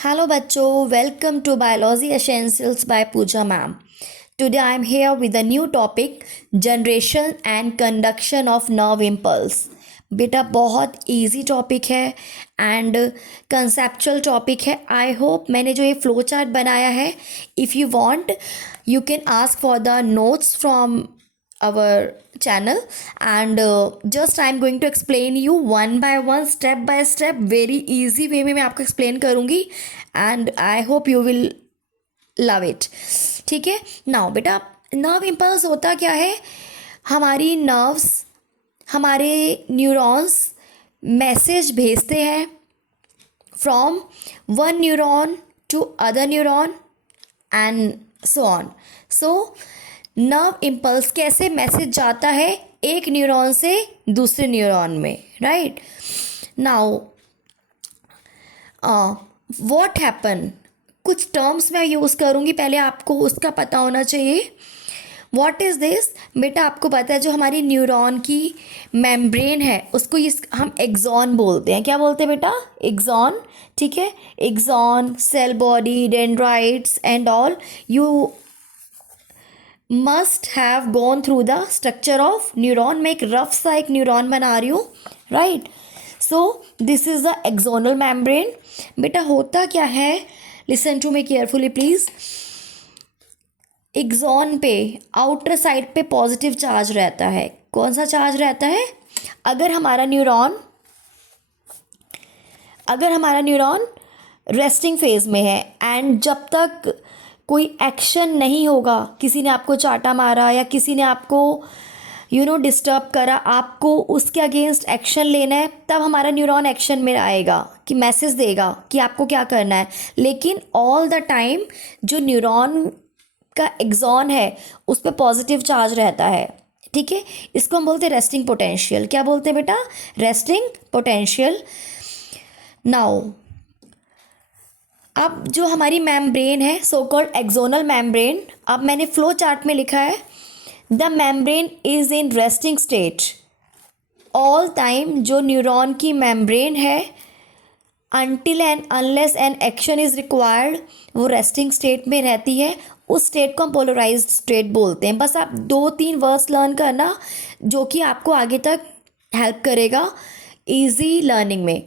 Hello बच्चों, welcome to Biology Essentials by Pooja ma'am. Today I am here with a new topic, generation and conduction of nerve impulse. बेटा बहुत easy topic है and conceptual topic है. I hope मैंने जो ये flow chart बनाया है, if you want you can ask for the notes from our channel and just I'm going to explain you one by one, step by step, very easy way में मैं आपको explain करूँगी and I hope you will love it. ठीक है. Now बेटा, nerve impulse होता क्या है? हमारी नर्व्स, हमारे न्यूरॉन्स मैसेज भेजते हैं from one neuron to other neuron and so on. So nerve impulse कैसे मैसेज जाता है एक न्यूरॉन से दूसरे न्यूरॉन में, राइट? नाउ व्हाट हैपन, कुछ टर्म्स मैं यूज़ करूँगी, पहले आपको उसका पता होना चाहिए. What is this? बेटा आपको पता है जो हमारी न्यूरॉन की मेम्ब्रेन है उसको हम एक्सॉन बोलते हैं. क्या बोलते हैं बेटा? एक्सॉन. ठीक है. Axon, cell body, dendrites and all you must have gone through the structure of neuron. मैं एक रफ सा एक न्यूरॉन बना रही हूँ, right? So this is the axonal membrane. बेटा होता क्या है, listen to me carefully please. Axon पे आउटर साइड पे पॉजिटिव चार्ज रहता है. कौन सा चार्ज रहता है? अगर हमारा न्यूरॉन रेस्टिंग फेज में है एंड जब तक कोई एक्शन नहीं होगा, किसी ने आपको चाटा मारा या किसी ने आपको डिस्टर्ब करा, आपको उसके अगेंस्ट एक्शन लेना है, तब हमारा न्यूरॉन एक्शन में आएगा कि मैसेज देगा कि आपको क्या करना है. लेकिन ऑल द टाइम जो न्यूरॉन का एक्सॉन है उस पर पॉजिटिव चार्ज रहता है. ठीक है. इसको हम बोलते हैं रेस्टिंग पोटेंशियल. क्या बोलते हैं बेटा? Resting potential. नाउ अब जो हमारी मेम्ब्रेन है, सो कॉल्ड एक्सोनल मेम्ब्रेन, अब मैंने फ्लो चार्ट में लिखा है the membrane is in resting state all time. जो न्यूरॉन की मेम्ब्रेन है, until and unless an action is required, वो रेस्टिंग स्टेट में रहती है. उस स्टेट को हम पोलराइज्ड स्टेट बोलते हैं. बस आप 2-3 वर्ड्स लर्न करना जो कि आपको आगे तक हेल्प करेगा इजी लर्निंग में.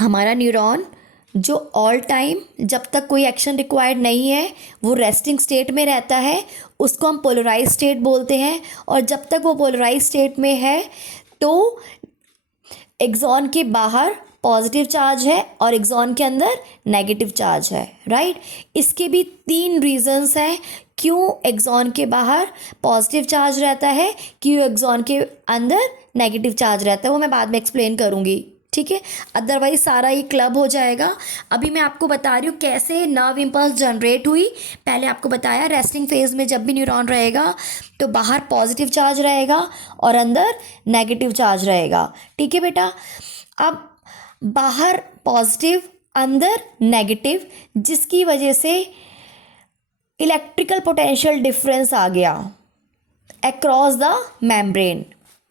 हमारा न्यूरॉन जो ऑल टाइम जब तक कोई एक्शन रिक्वायर्ड नहीं है वो रेस्टिंग स्टेट में रहता है, उसको हम पोलराइज स्टेट बोलते हैं. और जब तक वो पोलराइज स्टेट में है तो एक्सॉन के बाहर पॉजिटिव चार्ज है और एक्सॉन के अंदर नेगेटिव चार्ज है, राइट? इसके भी 3 रीजंस हैं क्यों एक्सॉन के बाहर पॉजिटिव चार्ज रहता है, क्यों एक्सॉन के अंदर नेगेटिव चार्ज रहता है. वो मैं बाद में एक्सप्लेन करूँगी. ठीक है. अदरवाइज सारा ही क्लब हो जाएगा. अभी मैं आपको बता रही हूँ कैसे नर्व इम्पल्स जनरेट हुई. पहले आपको बताया रेस्टिंग फेज में जब भी न्यूरॉन रहेगा तो बाहर पॉजिटिव चार्ज रहेगा और अंदर नेगेटिव चार्ज रहेगा. ठीक है बेटा. अब बाहर पॉजिटिव, अंदर नेगेटिव, जिसकी वजह से इलेक्ट्रिकल पोटेंशियल डिफरेंस आ गया अक्रॉस द मेम्ब्रेन,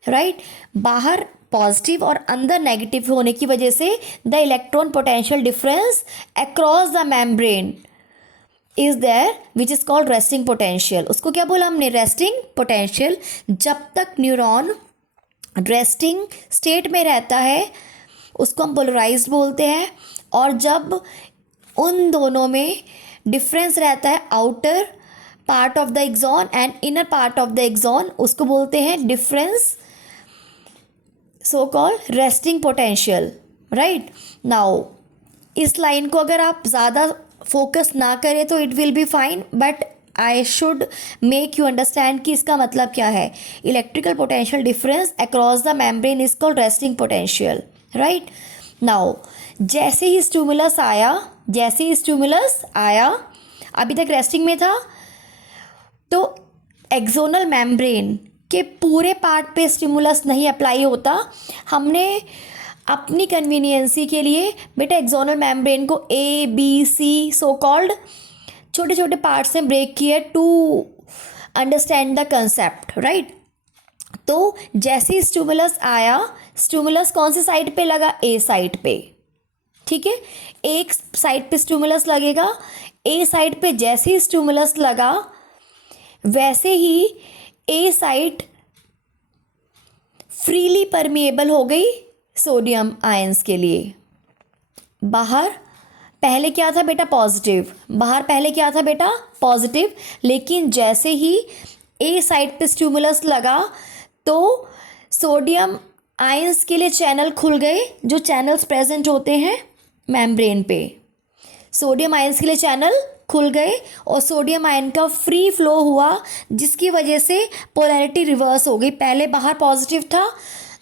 राइट? बाहर पॉजिटिव और अंदर नेगेटिव होने की वजह से the electron potential difference across the membrane is there which is called resting potential. उसको क्या बोला हमने? Resting potential. जब तक न्यूरॉन रेस्टिंग स्टेट में रहता है उसको हम पोलराइज्ड बोलते हैं. और जब उन दोनों में डिफरेंस रहता है, outer part of the axon and inner part of the axon, उसको बोलते हैं difference, so called resting potential, right? Now इस लाइन को अगर आप ज़्यादा फोकस ना करें तो it will be fine, but I should make you understand कि इसका मतलब क्या है. Electrical potential difference across the membrane is called resting potential, right? Now जैसे ही स्टिमुलस आया, अभी तक रेस्टिंग में था, तो एक्सोनल मेम्ब्रेन के पूरे पार्ट पे स्टिमुलस नहीं अप्लाई होता. हमने अपनी कन्वीनियंसी के लिए बेटा एक्सोनल मेम्ब्रेन को ABC सो कॉल्ड छोटे छोटे पार्ट्स में ब्रेक किए to understand the concept, right? तो जैसे ही स्टिमुलस आया, स्टिमुलस कौन सी साइड पे लगा? A साइड पे. ठीक है, एक साइड पे स्टिमुलस लगेगा, ए साइड पे जैसे ही स्टिमुलस लगा वैसे ही ए साइड फ्रीली परमिएबल हो गई सोडियम आयंस के लिए। बाहर पहले क्या था बेटा, पॉजिटिव, बाहर पहले क्या था बेटा, पॉजिटिव, लेकिन जैसे ही ए साइड पे स्टिमुलस लगा तो सोडियम आयंस के लिए चैनल खुल गए, जो चैनल्स प्रेजेंट होते हैं मेम्ब्रेन पे। सोडियम आयंस के लिए चैनल खुल गए और सोडियम आयन का फ्री फ्लो हुआ, जिसकी वजह से पोलैरिटी रिवर्स हो गई। पहले बाहर पॉजिटिव था,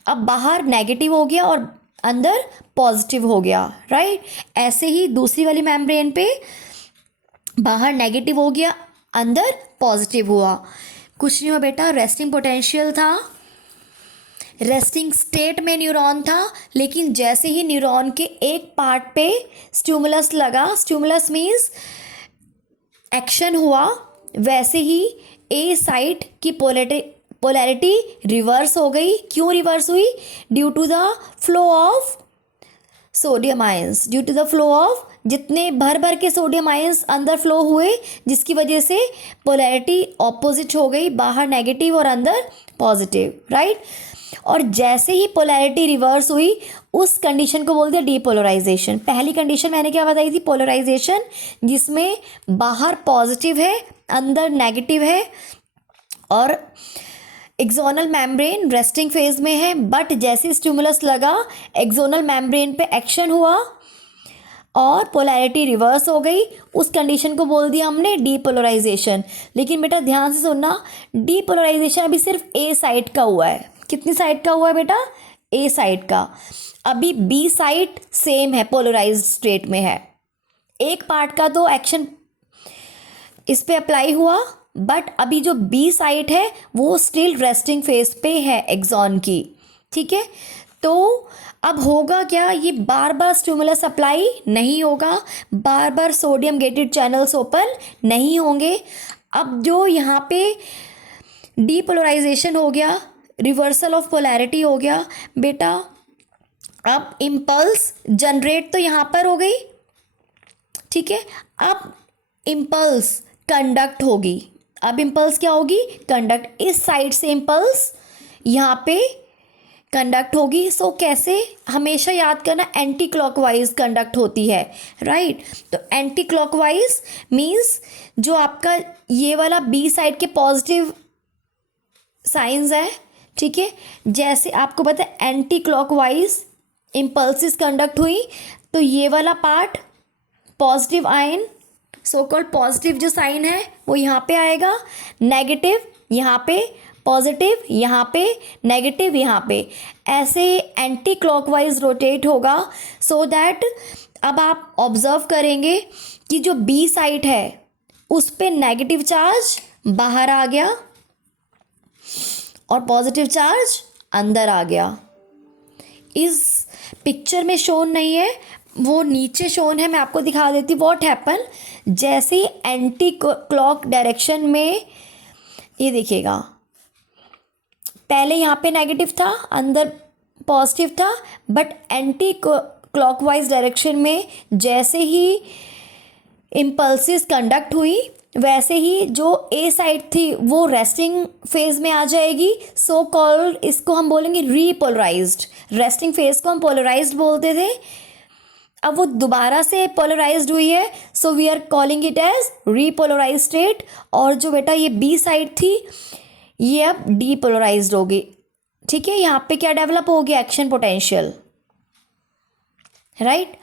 अब बाहर नेगेटिव हो गया और अंदर पॉजिटिव हो गया, राइट। ऐसे ही दूसरी वाली मेम्ब्रेन पे बाहर नेगेटिव हो गया, अंदर पॉजिटिव हुआ। कुछ नहीं हुआ बेटा, रेस्टिंग पोटेंशियल था, रेस्टिंग स्टेट में न्यूरॉन था, लेकिन जैसे ही न्यूरॉन के एक पार्ट पे स्टिमुलस लगा, स्टिमुलस मीन्स एक्शन हुआ, वैसे ही ए साइड की पोलैरिटी रिवर्स हो गई। क्यों रिवर्स हुई? Due to the flow of sodium ions, due to the flow of जितने भर भर के सोडियम आयंस अंदर फ्लो हुए, जिसकी वजह से पोलैरिटी ऑपोजिट हो गई, बाहर नेगेटिव और अंदर पॉजिटिव, राइट। और जैसे ही पोलैरिटी रिवर्स हुई उस कंडीशन को बोल दिया डीपोलराइजेशन। पहली कंडीशन मैंने क्या बताई थी, पोलराइजेशन, जिसमें बाहर पॉजिटिव है अंदर नेगेटिव है और एक्सोनल मेम्ब्रेन रेस्टिंग फेज में है, बट जैसे स्टिमुलस लगा एक्सोनल मेम्ब्रेन पे एक्शन हुआ और पोलैरिटी रिवर्स हो गई। उस कंडीशन को बोल दिया हमने डीपोलराइजेशन। लेकिन बेटा ध्यान से सुनना, डीपोलराइजेशन अभी सिर्फ ए साइड का हुआ है। कितनी साइड का हुआ है बेटा? ए साइड का। अभी बी साइड सेम है, पोलराइज्ड स्टेट में है। एक पार्ट का तो एक्शन इस पे अप्लाई हुआ, बट अभी जो बी साइड है वो स्टिल रेस्टिंग फेज पे है एक्सॉन की, ठीक है। तो अब होगा क्या, ये बार बार स्टिमुलस अप्लाई नहीं होगा, बार बार सोडियम गेटेड चैनल्स ओपन नहीं होंगे। अब जो यहाँ पे डीपोलराइजेशन हो गया, रिवर्सल ऑफ पोलैरिटी हो गया बेटा, अब इम्पल्स जनरेट तो यहाँ पर हो गई, ठीक है। अब इम्पल्स कंडक्ट होगी, अब इम्पल्स क्या होगी, कंडक्ट। इस साइड से इम्पल्स यहाँ पे कंडक्ट होगी। सो कैसे, हमेशा याद करना एंटी क्लॉकवाइज कंडक्ट होती है, राइट। तो एंटी क्लॉकवाइज मीन्स जो आपका ये वाला बी साइड के पॉजिटिव साइंस है, ठीक है। जैसे आपको पता है एंटी क्लॉकवाइज इम्पल्सिस कंडक्ट हुई, तो ये वाला part positive ion, so called positive जो साइन है वो यहाँ पे आएगा, नेगेटिव यहाँ पे, पॉजिटिव यहाँ पे, नेगेटिव यहाँ पे, ऐसे एंटी क्लॉकवाइज रोटेट होगा। सो दैट अब आप ऑब्जर्व करेंगे कि जो बी साइड है उस पे नेगेटिव चार्ज बाहर आ गया और पॉजिटिव चार्ज अंदर आ गया। इस पिक्चर में शोन नहीं है, वो नीचे शोन है, मैं आपको दिखा देती हूँ व्हाट हैपन। जैसे एंटी क्लॉक डायरेक्शन में, ये देखिएगा पहले यहाँ पे नेगेटिव था अंदर पॉजिटिव था, बट एंटी क्लॉकवाइज डायरेक्शन में जैसे ही इम्पल्सिस कंडक्ट हुई वैसे ही जो ए साइड थी वो रेस्टिंग फेज में आ जाएगी। सो कॉल्ड, इसको हम बोलेंगे रीपोलराइज्ड। रेस्टिंग फेज को हम पोलराइज्ड बोलते थे, अब वो दोबारा से पोलराइज्ड हुई है, so we are calling it as repolarise state. और जो बेटा ये बी साइड थी ये अब डीपोलराइज्ड होगी, ठीक है। यहाँ पे क्या डेवलप हो गया, एक्शन पोटेंशियल, राइट।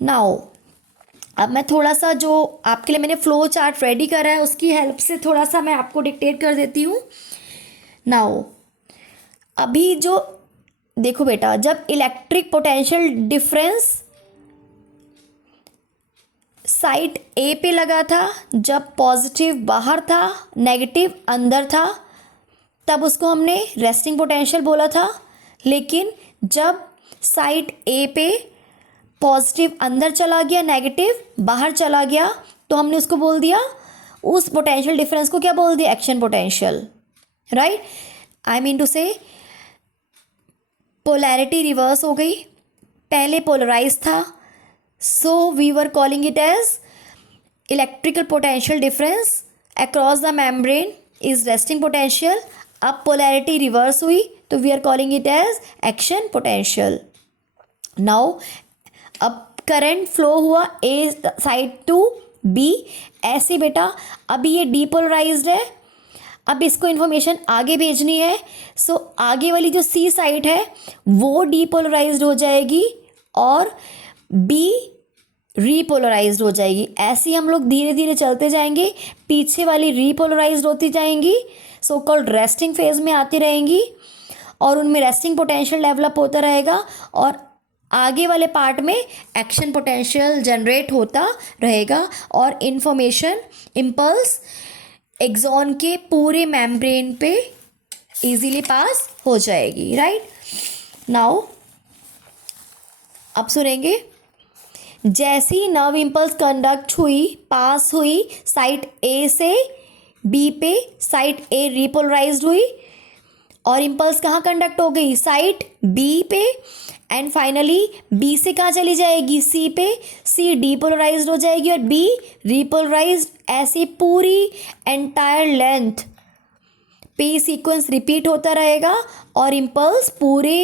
नाउ अब मैं थोड़ा सा जो आपके लिए मैंने फ्लो चार्ट रेडी करा है उसकी हेल्प से थोड़ा सा मैं आपको डिक्टेट कर देती हूँ। नाउ अभी जो देखो बेटा, जब इलेक्ट्रिक पोटेंशियल डिफरेंस साइड ए पे लगा था, जब पॉजिटिव बाहर था नेगेटिव अंदर था, तब उसको हमने रेस्टिंग पोटेंशियल बोला था। लेकिन जब साइड ए पे पॉजिटिव अंदर चला गया नेगेटिव बाहर चला गया, तो हमने उसको बोल दिया, उस पोटेंशियल डिफरेंस को क्या बोल दिया, action potential, right. I mean to say polarity reverse हो गई, पहले पोलराइज था, so we were calling it as electrical potential difference across the membrane is resting potential. अब पोलैरिटी रिवर्स हुई तो we are calling it as action potential. Now अब current flow हुआ A side to be, ऐसे बेटा अभी ये depolarised है, अब इसको इन्फॉर्मेशन आगे भेजनी है, सो आगे वाली जो सी साइड है वो डीपोलराइज्ड हो जाएगी और बी रीपोलराइज्ड हो जाएगी। ऐसे ही हम लोग धीरे धीरे चलते जाएंगे, पीछे वाली रीपोलराइज्ड होती जाएंगी, सो कॉल्ड रेस्टिंग फेज में आती रहेंगी और उनमें रेस्टिंग पोटेंशियल डेवलप होता रहेगा और आगे वाले पार्ट में एक्शन पोटेंशियल जनरेट होता रहेगा और इन्फॉर्मेशन इम्पल्स एक्सॉन के पूरे मेम्ब्रेन पे इजीली पास हो जाएगी। राइट नाउ अब सुनेंगे, जैसी नर्व इम्पल्स कंडक्ट हुई, पास हुई साइट ए से बी पे, साइट ए रिपोलराइज्ड हुई और इम्पल्स कहाँ कंडक्ट हो गई, साइट बी पे, एंड फाइनली बी से कहाँ चली जाएगी, सी पे, सी डीपोलराइज्ड हो जाएगी और बी रिपोलराइज्ड। ऐसी पूरी एंटायर लेंथ पे सीक्वेंस रिपीट होता रहेगा और इम्पल्स पूरे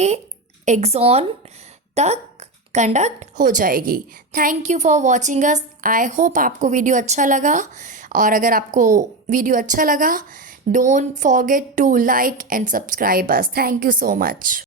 एक्सॉन तक कंडक्ट हो जाएगी। Thank you for watching us. I hope आपको वीडियो अच्छा लगा और अगर आपको वीडियो अच्छा लगा don't forget to like and subscribe us. Thank you so much.